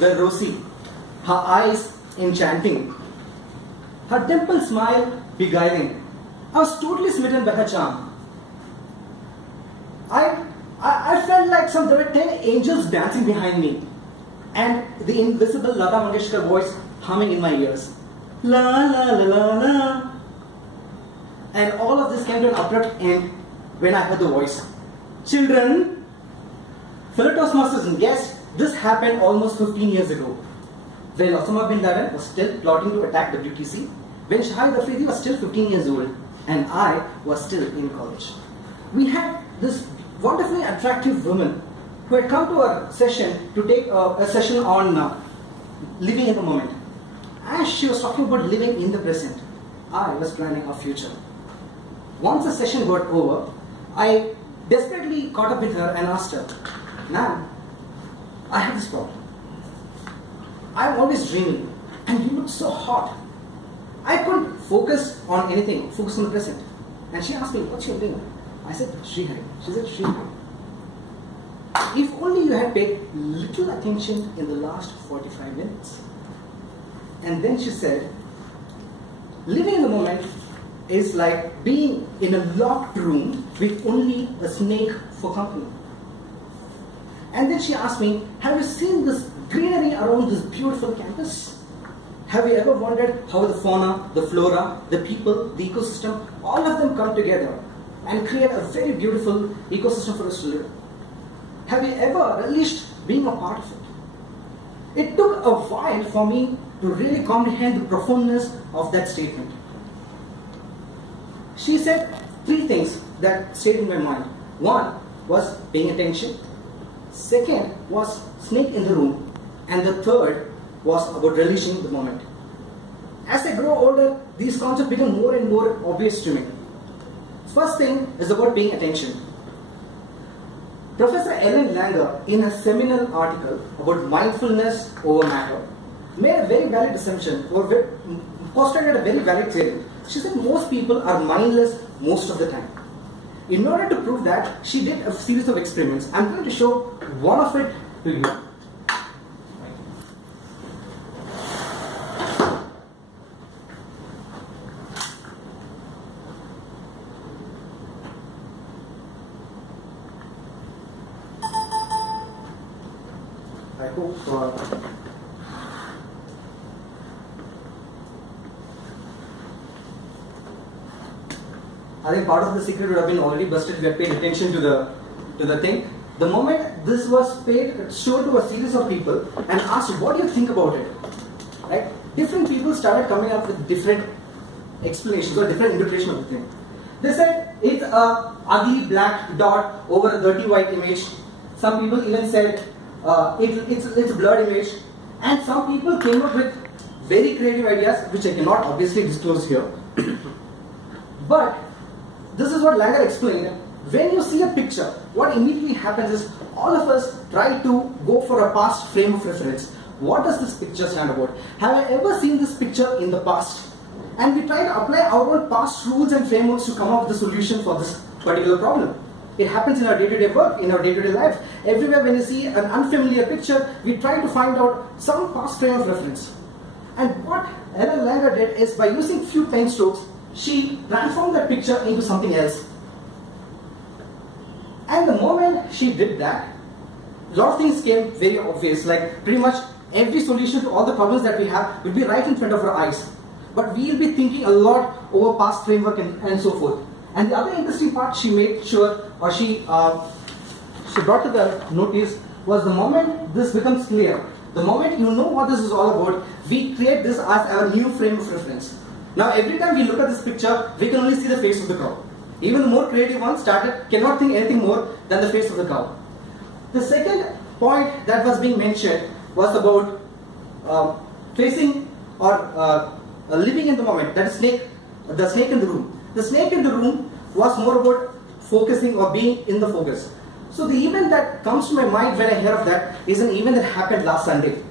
were rosy, her eyes enchanting, her dimpled smile beguiling. I was totally smitten by her charm. I felt like there were 10 angels dancing behind me, and the invisible Lata Mangeshkar voice humming in my ears. La la la la la. And all of this came to an abrupt end when I heard the voice. Children, fellow Toastmasters and guests, this happened almost 15 years ago, when Osama bin Laden was still plotting to attack WTC, when Shahid Afridi was still 15 years old, and I was still in college. We had this wonderfully attractive woman who had come to our session to take a session on living in the moment. As she was talking about living in the present, I was planning our future. Once the session got over, I desperately caught up with her and asked her, "Ma'am, I have this problem. I'm always dreaming, and you look so hot. I couldn't focus on anything, focus on the present." And she asked me, "What's your name?" I said, "Srihari." She said, "Srihari, if only you had paid little attention in the last 45 minutes. And then she said, "Living in the moment is like being in a locked room with only a snake for company." And then she asked me, "Have you seen this greenery around this beautiful campus? Have you ever wondered how the fauna, the flora, the people, the ecosystem, all of them come together and create a very beautiful ecosystem for us to live? Have you ever relished being a part of it?" It took a while for me to really comprehend the profoundness of that statement. She said 3 things that stayed in my mind. One was paying attention. Second was snake in the room. And the third was about relishing the moment. As I grow older, these concepts become more and more obvious to me. First thing is about paying attention. Professor Ellen Langer, in a seminal article about mindfulness over matter, made a very valid assumption or postulated a very valid theory. She said most people are mindless most of the time. In order to prove that, she did a series of experiments. I'm going to show one of it to you. I hope I think part of the secret would have been already busted if we had paid attention to the thing. The moment this was showed to a series of people and asked, "What do you think about it?" Right? Different people started coming up with different explanations or different interpretation of the thing. They said it's a ugly black dot over a dirty white image. Some people even said it's a blurred image, and some people came up with very creative ideas which I cannot obviously disclose here. But this is what Langer explained. When you see a picture, what immediately happens is all of us try to go for a past frame of reference. What does this picture stand about? Have I ever seen this picture in the past? And we try to apply our own past rules and frameworks to come up with a solution for this particular problem. It happens in our day-to-day work, in our day-to-day life. Everywhere when you see an unfamiliar picture, we try to find out some past frame of reference. And what Ellen Langer did is, by using few pen strokes, she transformed that picture into something else. And the moment she did that, a lot of things came very obvious. Like pretty much every solution to all the problems that we have will be right in front of our eyes. But we will be thinking a lot over past framework and so forth. And the other interesting part she made sure, or she brought to the notice, was the moment this becomes clear, the moment you know what this is all about, we create this as our new frame of reference. Now every time we look at this picture, we can only see the face of the cow. Even the more creative ones cannot think anything more than the face of the cow. The second point that was being mentioned was about facing or living in the moment. That is the snake in the room. The snake in the room was more about focusing or being in the focus. So the event that comes to my mind when I hear of that is an event that happened last Sunday.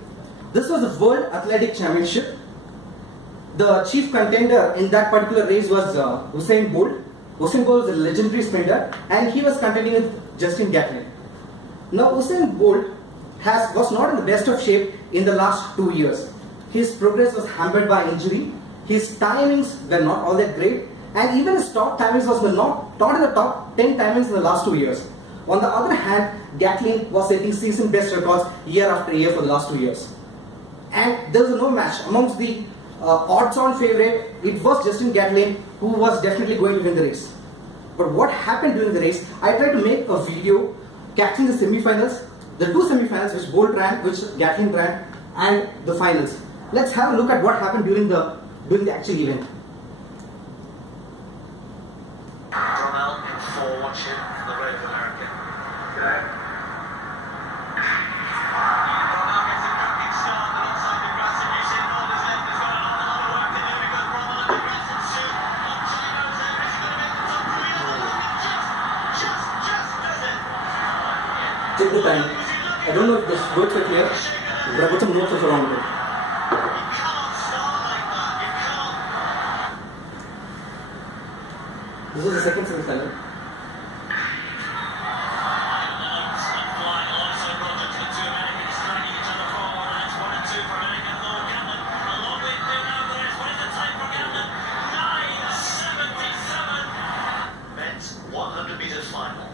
This was the World Athletic Championship. The chief contender in that particular race was Usain Bolt. Usain Bolt was a legendary sprinter, and he was contending with Justin Gatlin. Now Usain Bolt was not in the best of shape in the last 2 years. His progress was hampered by injury, his timings were not all that great, and even his top timings was not in the top 10 timings in the last 2 years. On the other hand, Gatlin was setting season best records year after year for the last 2 years. And there was no match amongst the odds-on favorite. It was Justin Gatlin who was definitely going to win the race. But what happened during the race, I tried to make a video catching the semi-finals, the two semi-finals which Bolt ran, which Gatlin ran, and the finals. Let's have a look at what happened during the actual event. Brunel in 4 watching the Red American. Okay. Brunel gets a cracking start alongside the grass, and you see Norder's left has got a lot of work to do because Brunel and the grass and shoot on Chino's there. Is he going to make the top 3 of the look? Just does it. Take the time. I don't know if this words are clear, but I put some notes around it. This was the second semi-final. Men's 100 meters final.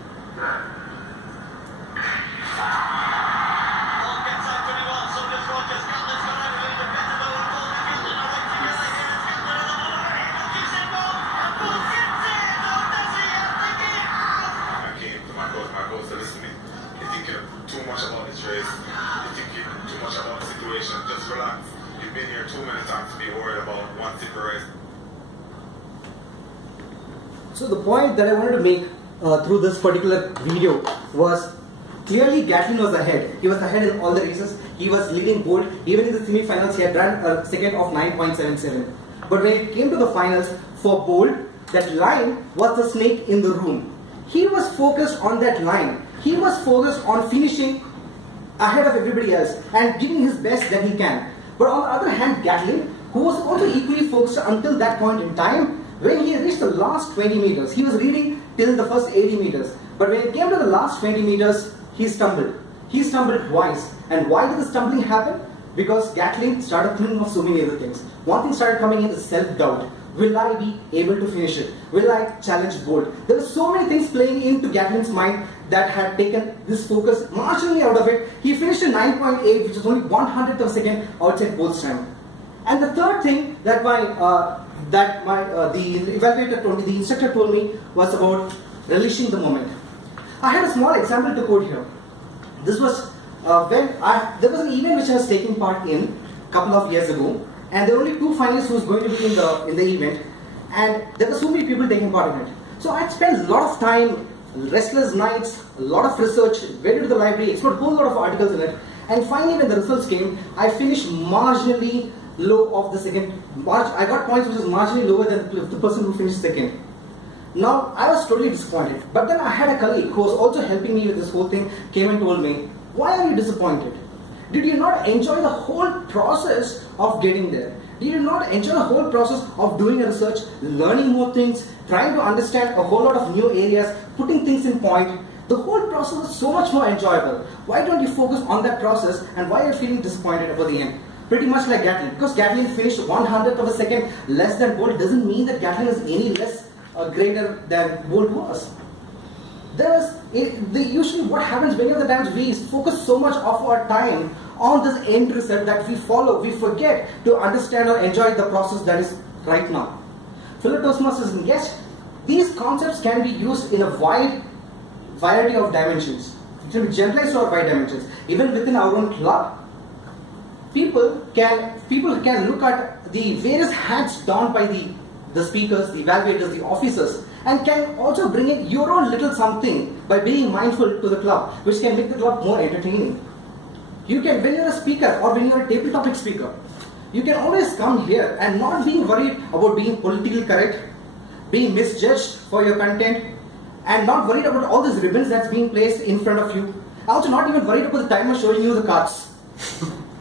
Just relax. You've been here too many times to be worried about one single race. So the point that I wanted to make through this particular video was clearly Gatlin was ahead. He was ahead in all the races. He was leading Bolt. Even in the semi-finals, he had run a second of 9.77. But when it came to the finals, for Bolt, that line was the snake in the room. He was focused on that line. He was focused on finishing ahead of everybody else and giving his best that he can. But on the other hand, Gatlin, who was also equally focused until that point in time, when he reached the last 20 meters, he was leading till the first 80 meters. But when it came to the last 20 meters, he stumbled. He stumbled twice. And why did the stumbling happen? Because Gatlin started thinking of so many other things. One thing started coming in is self-doubt. Will I be able to finish it? Will I challenge Bolt? There were so many things playing into Gatlin's mind that had taken this focus marginally out of it. He finished in 9.8, which is only 1/100th of a second outside Bolt's time. And the third thing that the evaluator told me, the instructor told me, was about relishing the moment. I had a small example to quote here. This was there was an event which I was taking part in a couple of years ago, and there were only 2 finalists who was going to be in the event, and there were so many people taking part in it. So I spent a lot of time, restless nights, a lot of research, went into the library, explored a whole lot of articles in it, and finally when the results came, I finished marginally low of the second. I got points which was marginally lower than the person who finished second. Now I was totally disappointed, but then I had a colleague who was also helping me with this whole thing, came and told me, why are you disappointed? Did you not enjoy the whole process of getting there? Did you not enjoy the whole process of doing a research, learning more things, trying to understand a whole lot of new areas, putting things in point? The whole process was so much more enjoyable. Why don't you focus on that process, and why are you feeling disappointed about the end? Pretty much like Gatlin. Because Gatlin finished 1/100th of a second less than Bolt doesn't mean that Gatlin is any less greater than Bolt was. Usually what happens many of the times, we focus so much of our time on this end result that we forget to understand or enjoy the process that is right now. Philotoasmus is, yes, these concepts can be used in a wide variety of dimensions. It can be generalized or wide dimensions. Even within our own club, people can look at the various hats donned by the speakers, the evaluators, the officers, and can also bring in your own little something by being mindful to the club, which can make the club more entertaining. You can, when you're a speaker or when you're a table topic speaker, you can always come here and not being worried about being politically correct, being misjudged for your content, and not worried about all these ribbons that's being placed in front of you. Also not even worried about the timer showing you the cards.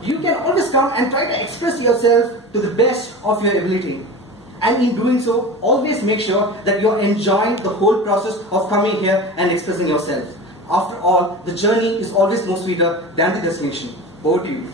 You can always come and try to express yourself to the best of your ability. And in doing so, always make sure that you're enjoying the whole process of coming here and expressing yourself. After all, the journey is always more sweeter than the destination. Over to you.